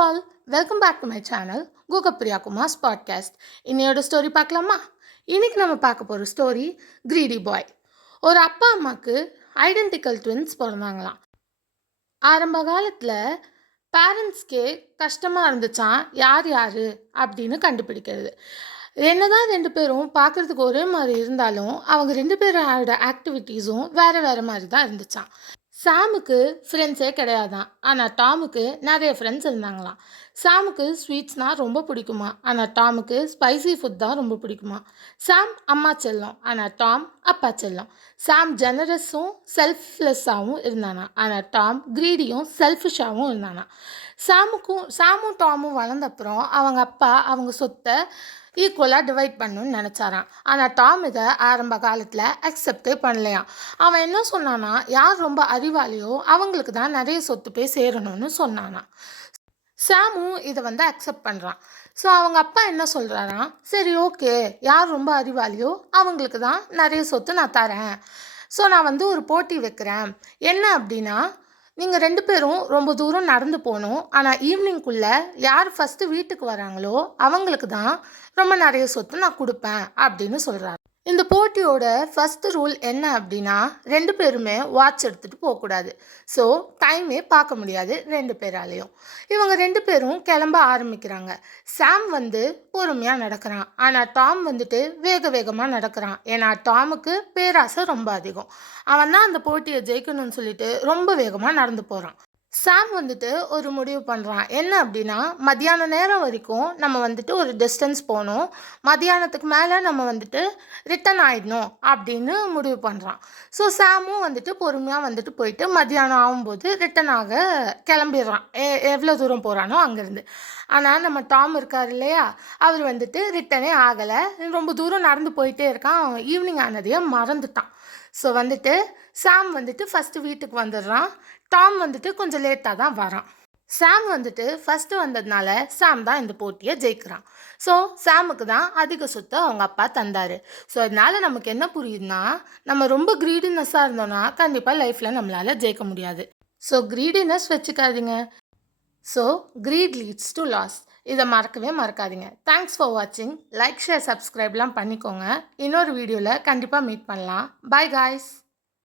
all, welcome back to my channel, Gokapriya Kumar's podcast. இன்னையோட story பார்க்கலாமா? இன்னைக்கு நம்ம பார்க்க போகிற ஸ்டோரி கிரீடி பாய். ஒரு அப்பா அம்மாவுக்கு ஐடென்டிக்கல் ட்வின்ஸ் பிறந்தாங்களாம். ஆரம்ப காலத்தில் பேரண்ட்ஸ்க்கே கஷ்டமாக இருந்துச்சான் யார் யார் அப்படின்னு கண்டுபிடிக்கிறது. என்னதான் ரெண்டு பேரும் பார்க்குறதுக்கு ஒரே மாதிரி இருந்தாலும் அவங்க ரெண்டு பேரோட ஆக்டிவிட்டீஸும் வேறு வேறு மாதிரி தான் இருந்துச்சான். சாமுக்கு ஃப்ரெண்ட்ஸே கிடையாதான், ஆனால் டாமுக்கு நிறைய ஃப்ரெண்ட்ஸ் இருந்தாங்களாம். சாமுக்கு ஸ்வீட்ஸ்னால் ரொம்ப பிடிக்குமா, ஆனால் டாமுக்கு ஸ்பைசி ஃபுட் தான் ரொம்ப பிடிக்குமா. சாம் அம்மா செல்லம், ஆனால் டாம் அப்பா செல்லம். சாம் ஜெனரஸும் செல்ஃப்லெஸ்ஸாகவும் இருந்தானா, ஆனால் டாம் கிரீடியும் செல்ஃபிஷாகவும் இருந்தானா. சாமும் டாமும் வளர்ந்தப்புறம் அவங்க அப்பா அவங்க சொத்தை ஈக்குவலாக டிவைட் பண்ணணும்னு நினச்சாரான். ஆனால் டாம் இதை ஆரம்ப காலத்தில் அக்செப்டே பண்ணலையாம். அவன் என்ன சொன்னானா, யார் ரொம்ப அறிவாளியோ அவங்களுக்கு தான் நிறைய சொத்து போய் சேரணும்னு சொன்னானா. சாமும் இதை அக்செப்ட் பண்ணுறான். ஸோ அவங்க அப்பா என்ன சொல்கிறாராம், சரி ஓகே, யார் ரொம்ப அறிவாளியோ அவங்களுக்கு தான் நிறைய சொத்து நான் தரேன். ஸோ நான் ஒரு போட்டி வைக்கிறேன். என்ன அப்படின்னா, நீங்கள் ரெண்டு பேரும் ரொம்ப தூரம் நடந்து போகணும். ஆனால் ஈவினிங்குள்ளே யார் ஃபஸ்ட்டு வீட்டுக்கு வராங்களோ அவங்களுக்கு தான் ரொம்ப நிறைய சொத்து நான் கொடுப்பேன் அப்படின்னு சொல்கிறாரு. இந்த போட்டியோட ஃபஸ்ட்டு ரூல் என்ன அப்படின்னா, ரெண்டு பேருமே வாட்ச் எடுத்துகிட்டு போகக்கூடாது. ஸோ டைமே பார்க்க முடியாது ரெண்டு பேராலையும். இவங்க ரெண்டு பேரும் கிளம்ப ஆரம்பிக்கிறாங்க. சாம் பொறுமையாக நடக்கிறான், ஆனால் டாம் வேக வேகமாக நடக்கிறான். ஏன்னா டாமுக்கு பேராசை ரொம்ப அதிகம். அவன் தான் அந்த போட்டியை ஜெயிக்கணும்னு சொல்லிட்டு ரொம்ப வேகமாக நடந்து போகிறான். சாம் ஒரு முடிவு பண்ணுறான். என்ன அப்படின்னா, மத்தியான நேரம் வரைக்கும் நம்ம ஒரு டிஸ்டன்ஸ் போகணும், மத்தியானத்துக்கு மேலே நம்ம ரிட்டன் ஆகிடணும் அப்படின்னு முடிவு பண்ணுறான். ஸோ சாமும் பொறுமையாக போயிட்டு மத்தியானம் ஆகும்போது ரிட்டன் ஆக கிளம்பிடுறான். எவ்வளோ தூரம் போகிறானோ அங்கேருந்து. ஆனால் நம்ம டாம் இருக்கார் இல்லையா, அவர் ரிட்டனே ஆகலை. ரொம்ப தூரம் நடந்து போயிட்டே இருக்கான். அவன் ஈவினிங் ஆனதையே மறந்துட்டான். ஸோ சாம் ஃபஸ்ட்டு வீட்டுக்கு வந்துடுறான். டாம் கொஞ்சம் லேட்டாக தான் வரான். சாம் ஃபஸ்ட்டு வந்ததுனால சாம் தான் இந்த போட்டியை ஜெயிக்கிறான். ஸோ சாமுக்கு தான் அதிக சொத்தை அவங்க அப்பா தந்தார். ஸோ அதனால் நமக்கு என்ன புரியுதுன்னா, நம்ம ரொம்ப க்ரீடினஸ்ஸாக இருந்தோன்னா கண்டிப்பாக லைஃப்பில் நம்மளால் ஜெயிக்க முடியாது. ஸோ க்ரீடினஸ் வச்சுக்காதீங்க. So greed leads to loss. இதை மறக்கவே மறக்காதீங்க. தேங்க்ஸ் ஃபார் வாட்சிங். லைக், ஷேர், சப்ஸ்கிரைப்லாம் பண்ணிக்கோங்க. இன்னொரு வீடியோவில் கண்டிப்பாக மீட் பண்ணலாம். Bye guys.